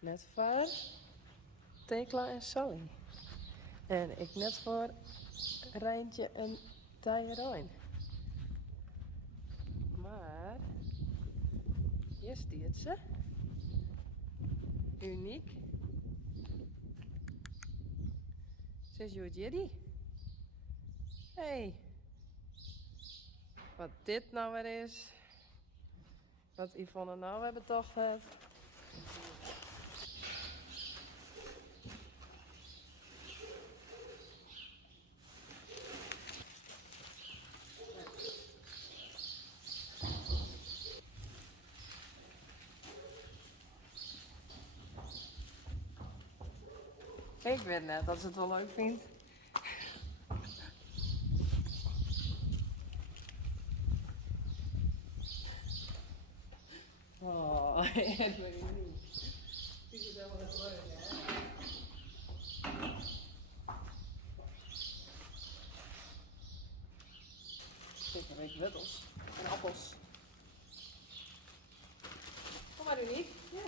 Net voor Tekla en Sally. En ik net voor Rijntje en Tijgerijn. Maar hier stiert ze. Uniek. Ze is Judy. Hey. Wat dit nou weer is. Wat Yvonne nou weer betocht heeft. Ik weet net dat ze het wel leuk vindt. Oh, ik weet het niet. Vind je het helemaal echt leuk, hè? Kijk, een beetje wittels en appels. Kom maar, nu niet. Ja.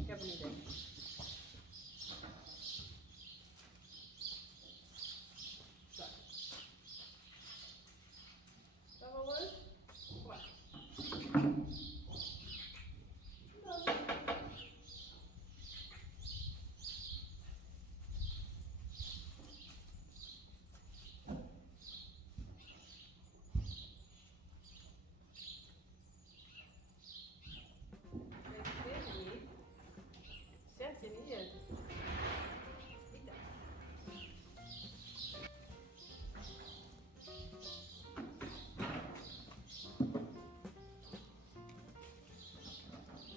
Ik heb een idee. Zo. Is dat wel leuk? Kom maar. Weet je niet? Zet je niet in. Niet daar.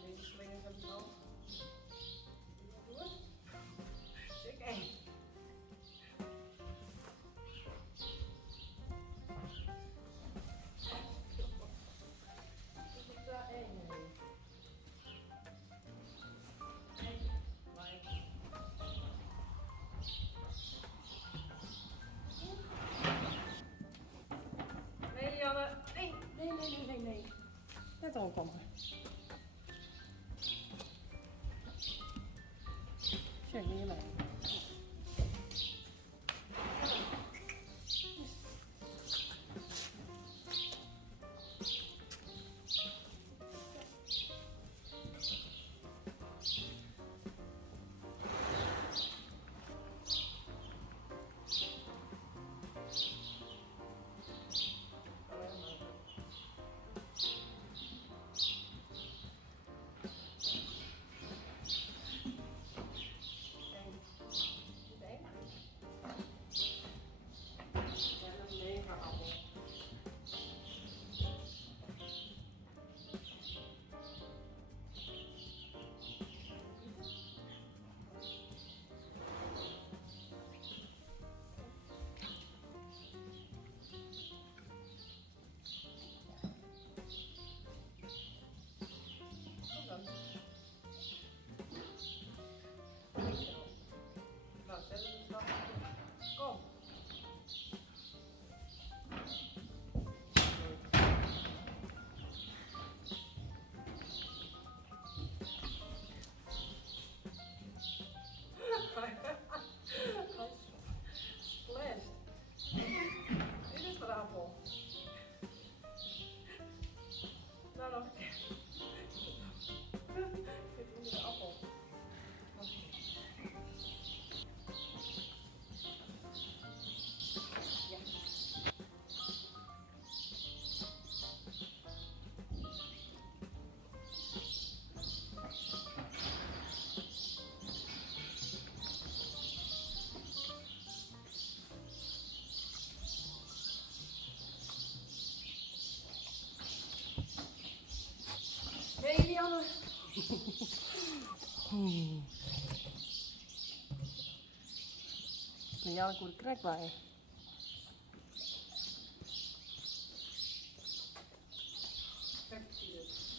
Deze slingers heb ik al. Doe het. Tik één. Ik heb daar één in. Nee, Janne. Nee. Net aankomen. Check niet mee. Nou, zet hem dan. Kom. Hij splashed. Dit is de appel. Nou, nog een keer. Dit is de appel. Ja. Nee, Janne. En Janne komt de krek bij. Kijk, zie je dit.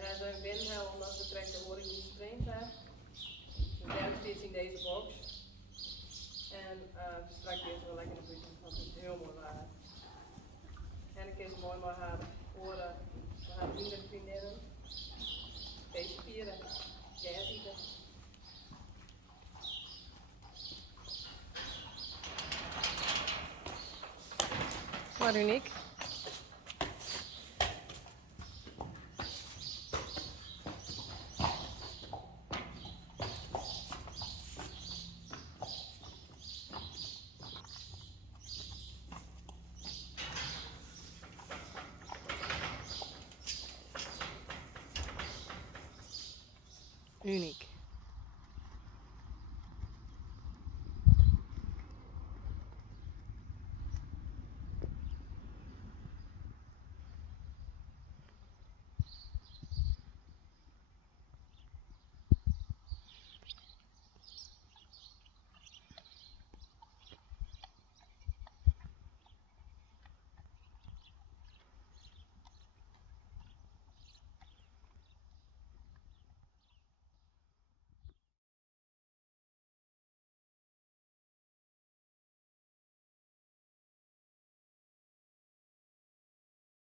hebben zo'n binnenhel omdat we trekken hoor ik niet streamt hebben. Dus daar zit in deze box. En straks weer wel lekker naar buiten, want het is heel mooi waar. En ik is mooi met haar oren, met haar vrienden, vriendinnen. Feestje vieren, jazz eten. Maar uniek. Uniek.